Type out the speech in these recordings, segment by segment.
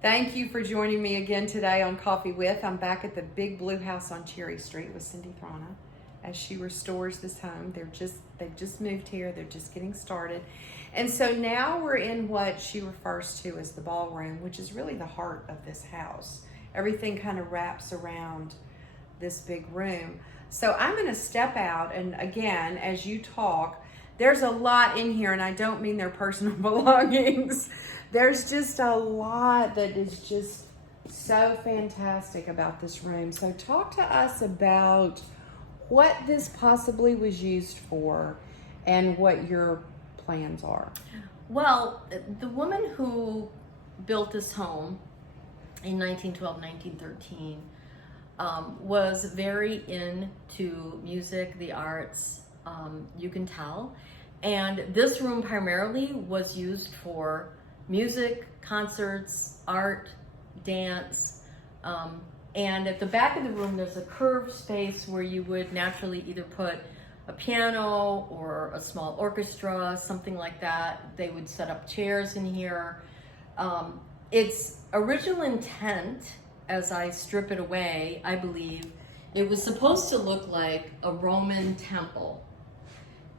Thank you for joining me again today on Coffee With. I'm back at the Big Blue House on Cherry Street with Cindy Thrana as she restores this home. They've just moved here. They're just getting started. And so now we're in what she refers to as the ballroom, which is really the heart of this house. Everything kind of wraps around this big room. So I'm going to step out, and again, as you talk, there's a lot in here, and I don't mean their personal belongings. There's just a lot that is just so fantastic about this room. So talk to us about what this possibly was used for and what your plans are. Well, the woman who built this home in 1912, 1913 was very into music, the arts, you can tell. And this room primarily was used for music, concerts, art, dance, and at the back of the room there's a curved space where you would naturally either put a piano or a small orchestra, something like that. They would set up chairs in here. Its original intent, as I strip it away, I believe, it was supposed to look like a Roman temple.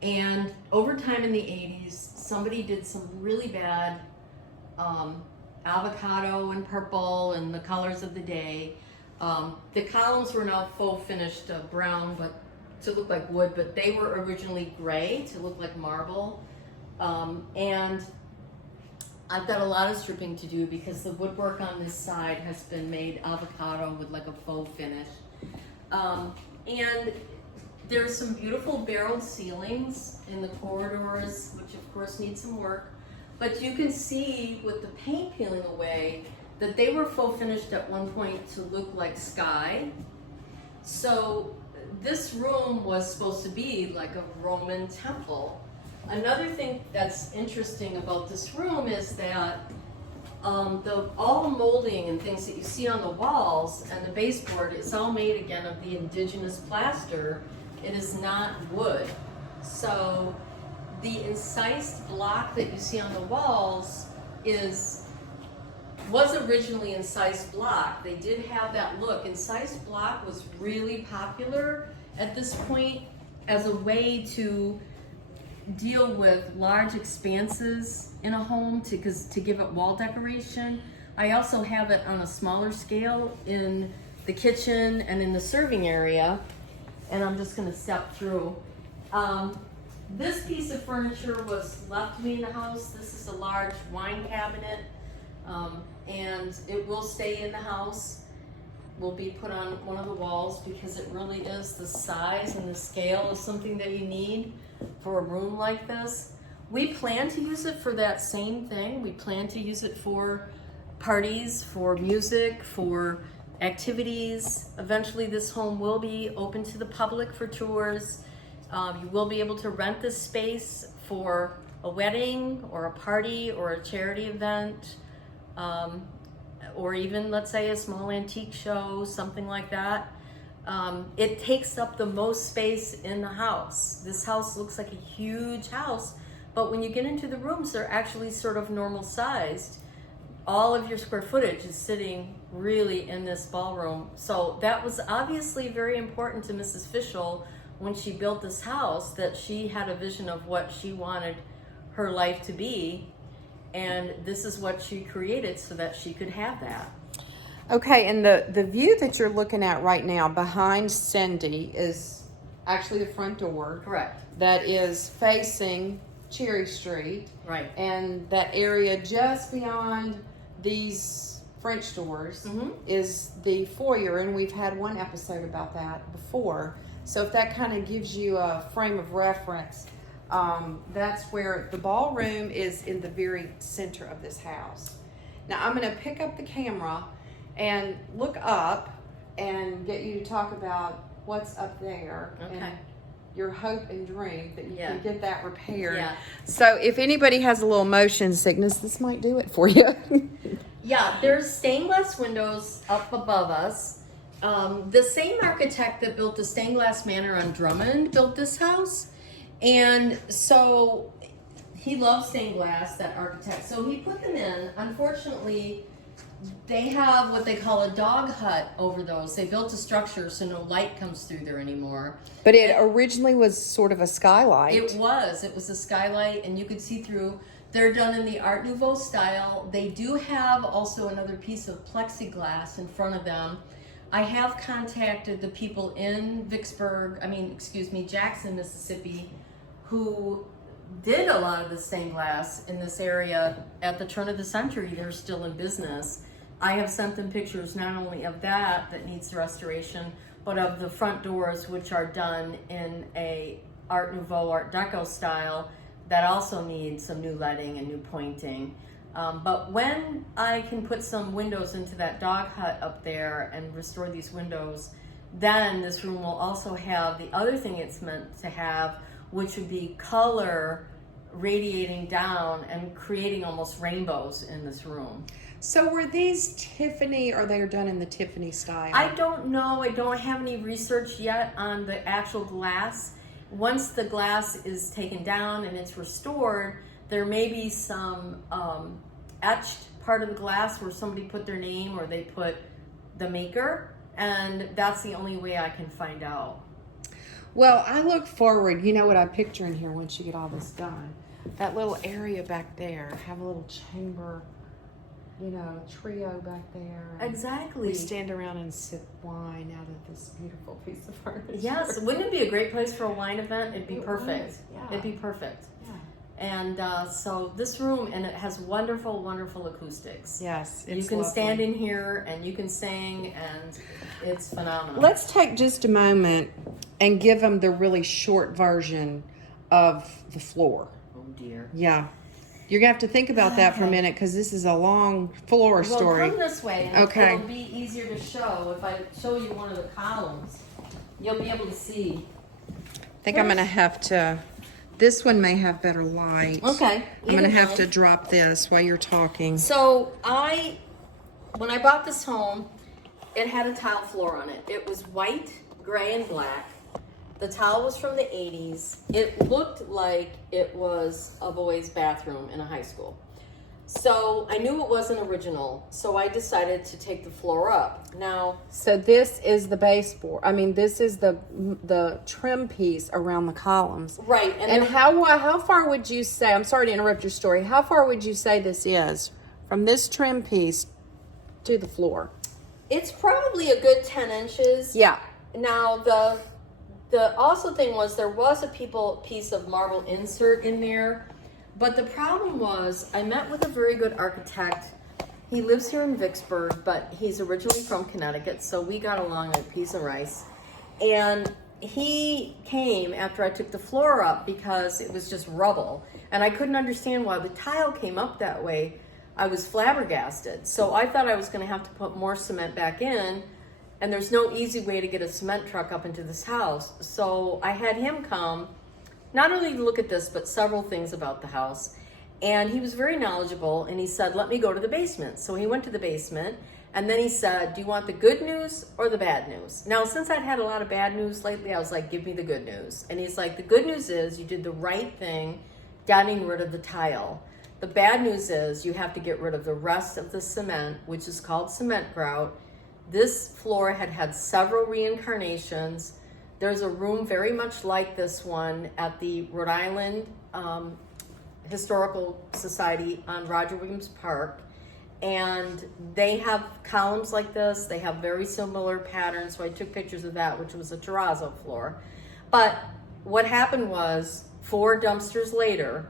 And over time in the 80s, somebody did some really bad avocado and purple and the colors of the day. The columns were now faux finished brown, but to look like wood, but they were originally gray to look like marble. And I've got a lot of stripping to do because the woodwork on this side has been made avocado with like a faux finish. And there's some beautiful barreled ceilings in the corridors, which of course need some work. But you can see with the paint peeling away that they were faux finished at one point to look like sky. So this room was supposed to be like a Roman temple. Another thing that's interesting about this room is that all the molding and things that you see on the walls and the baseboard is all made again of the indigenous plaster. It is not wood. So the incised block that you see on the walls was originally incised block. They did have that look. Incised block was really popular at this point as a way to deal with large expanses in a home to give it wall decoration. I also have it on a smaller scale in the kitchen and in the serving area, and I'm just going to step through. This piece of furniture was left to me in the house. This is a large wine cabinet, and it will stay in the house. Will be put on one of the walls because it really is the size and the scale of something that you need for a room like this. We plan to use it for that same thing. We plan to use it for parties, for music, for activities. Eventually this home will be open to the public for tours. You will be able to rent this space for a wedding or a party or a charity event, or even, let's say, a small antique show, something like that. It takes up the most space in the house. This house looks like a huge house, but when you get into the rooms, they're actually sort of normal sized. All of your square footage is sitting really in this ballroom. So that was obviously very important to Mrs. Fischel when she built this house, that she had a vision of what she wanted her life to be, and this is what she created so that she could have that. Okay, and the view that you're looking at right now behind Cindy is actually the front door. Correct. That is facing Cherry Street. Right. And that area just beyond these French doors is the foyer, and we've had one episode about that before. So if that kind of gives you a frame of reference, that's where the ballroom is, in the very center of this house. Now I'm going to pick up the camera and look up and get you to talk about what's up there. Okay. And your hope and dream that you Yeah. can get that repaired. Yeah. So if anybody has a little motion sickness, this might do it for you. Yeah, there's stained glass windows up above us. The same architect that built the stained glass manor on Drummond built this house. And so he loves stained glass, that architect. So he put them in. Unfortunately, they have what they call a dog hut over those. They built a structure so no light comes through there anymore. But it originally was sort of a skylight. It was a skylight, and you could see through. They're done in the Art Nouveau style. They do have also another piece of plexiglass in front of them. I have contacted the people in Jackson, Mississippi, who did a lot of the stained glass in this area at the turn of the century. They're still in business. I have sent them pictures not only of that needs restoration, but of the front doors, which are done in a Art Nouveau, Art Deco style that also need some new leading and new pointing. But when I can put some windows into that dog hut up there and restore these windows, then this room will also have the other thing it's meant to have, which would be color radiating down and creating almost rainbows in this room. So were these Tiffany, or they are done in the Tiffany style? I don't know. I don't have any research yet on the actual glass. Once the glass is taken down and it's restored, there may be some etched part of the glass where somebody put their name or they put the maker, and that's the only way I can find out. Well, I look forward, you know what I picture in here once you get all this done? That little area back there, have a little chamber, you know, trio back there. Exactly. We stand around and sip wine out of this beautiful piece of furniture. Yes, wouldn't it be a great place for a wine event? It'd be perfect. Would, yeah. It'd be perfect. Yeah. And so this room, and it has wonderful, wonderful acoustics. Yes, you can stand in here and you can sing, and it's phenomenal. Let's take just a moment and give them the really short version of the floor. Oh dear. Yeah. You're going to have to think about that for a minute, because this is a long floor story. Well, come this way, and okay. It'll be easier to show. If I show you one of the columns, you'll be able to see. I think I'm going to have to... This one may have better light. Okay. I'm going to have to drop this while you're talking. So when I bought this home, it had a tile floor on it. It was white, gray, and black. The tile was from the 80s. It looked like it was a boy's bathroom in a high school. So I knew it wasn't original, so I decided to take the floor up. Now, so this is the baseboard. I mean, this is the trim piece around the columns. Right. And how far would you say, I'm sorry to interrupt your story, how far would you say this is from this trim piece to the floor? It's probably a good 10 inches. Yeah. Now, the also thing was there was a piece of marble insert in there, but the problem was I met with a very good architect. He lives here in Vicksburg, but he's originally from Connecticut, so we got along like peas and rice. And he came after I took the floor up because it was just rubble, and I couldn't understand why the tile came up that way. I was flabbergasted. So I thought I was going to have to put more cement back in, and there's no easy way to get a cement truck up into this house. So I had him come, not only to look at this, but several things about the house. And he was very knowledgeable, and he said, let me go to the basement. So he went to the basement, and then he said, do you want the good news or the bad news? Now, since I'd had a lot of bad news lately, I was like, give me the good news. And he's like, the good news is you did the right thing getting rid of the tile. The bad news is you have to get rid of the rest of the cement, which is called cement grout. This floor had several reincarnations. There's a room very much like this one at the Rhode Island Historical Society on Roger Williams Park. And they have columns like this. They have very similar patterns. So I took pictures of that, which was a terrazzo floor. But what happened was 4 dumpsters later,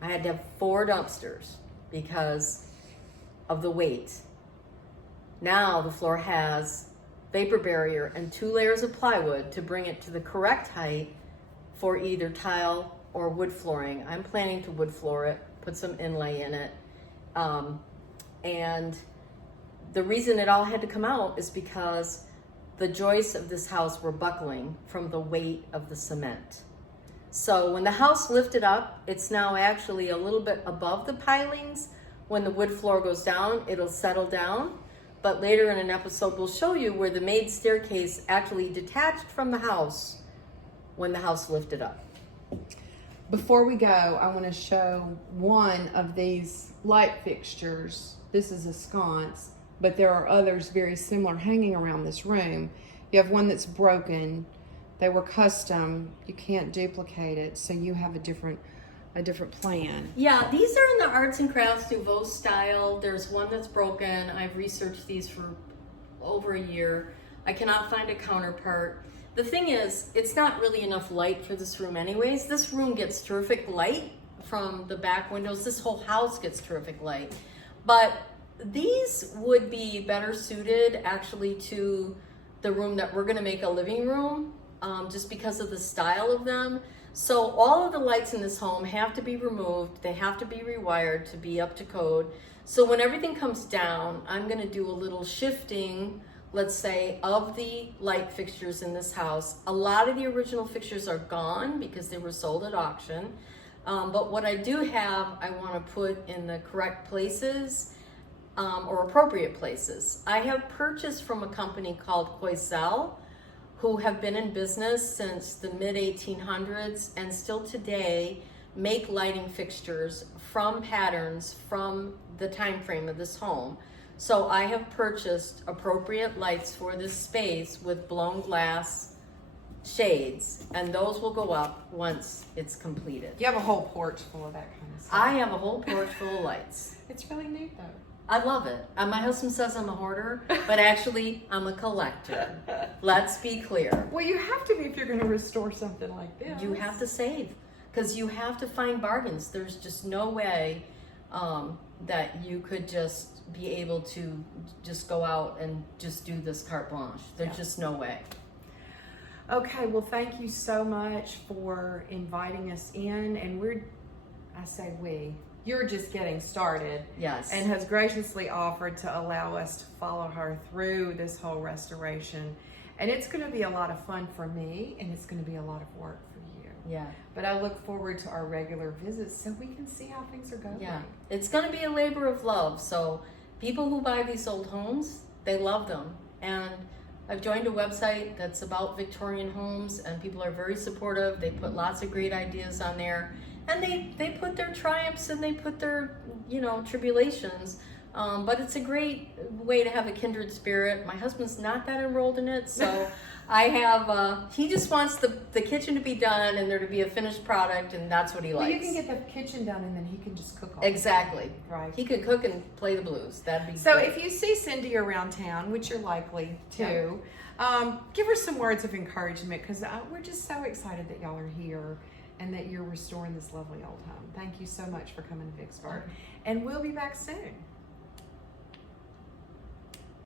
I had to have 4 dumpsters because of the weight. Now the floor has vapor barrier and 2 layers of plywood to bring it to the correct height for either tile or wood flooring. I'm planning to wood floor it, put some inlay in it. And the reason it all had to come out is because the joists of this house were buckling from the weight of the cement. So when the house lifted up, it's now actually a little bit above the pilings. When the wood floor goes down, it'll settle down. But later in an episode, we'll show you where the maid staircase actually detached from the house when the house lifted up. Before we go, I want to show one of these light fixtures This is a sconce, but there are others very similar hanging around this room. You have one that's broken. They were custom. You can't duplicate it, so you have a different plan. Yeah, these are in the Arts and Crafts Nouveau style. There's one that's broken. I've researched these for over a year. I cannot find a counterpart. The thing is, it's not really enough light for this room anyways. This room gets terrific light from the back windows. This whole house gets terrific light. But these would be better suited actually to the room that we're gonna make a living room, just because of the style of them. So all of the lights in this home have to be removed. They have to be rewired to be up to code. So when everything comes down, I'm gonna do a little shifting, let's say, of the light fixtures in this house. A lot of the original fixtures are gone because they were sold at auction. But what I do have, I wanna put in the correct places, or appropriate places. I have purchased from a company called Coisel, who have been in business since the mid-1800s and still today make lighting fixtures from patterns from the time frame of this home. So I have purchased appropriate lights for this space with blown glass shades, and those will go up once it's completed. You have a whole porch full of that kind of stuff. I have a whole porch full of lights. It's really neat though. I love it. My husband says I'm a hoarder, but actually I'm a collector. Let's be clear. Well, you have to be if you're going to restore something like this. You have to save because you have to find bargains. There's just no way that you could just be able to just go out and just do this carte blanche. There's just no way. Okay, well, thank you so much for inviting us in. And you're just getting started. Yes. And has graciously offered to allow us to follow her through this whole restoration. And it's going to be a lot of fun for me, and it's going to be a lot of work for you. Yeah. But I look forward to our regular visits so we can see how things are going. Yeah. It's going to be a labor of love. So people who buy these old homes, they love them. And I've joined a website that's about Victorian homes, and people are very supportive. They put lots of great ideas on there. And they put their triumphs and they put their, tribulations. But it's a great way to have a kindred spirit. My husband's not that enrolled in it, so I have, he just wants the kitchen to be done and there to be a finished product, and that's what he likes. Well, you can get the kitchen done and then he can just cook all Exactly. Right. He could cook and play the blues. That'd be So great. if you see Cindy around town, which you're likely to, give her some words of encouragement, because we're just so excited that y'all are here and that you're restoring this lovely old home. Thank you so much for coming to Vicksburg. And we'll be back soon.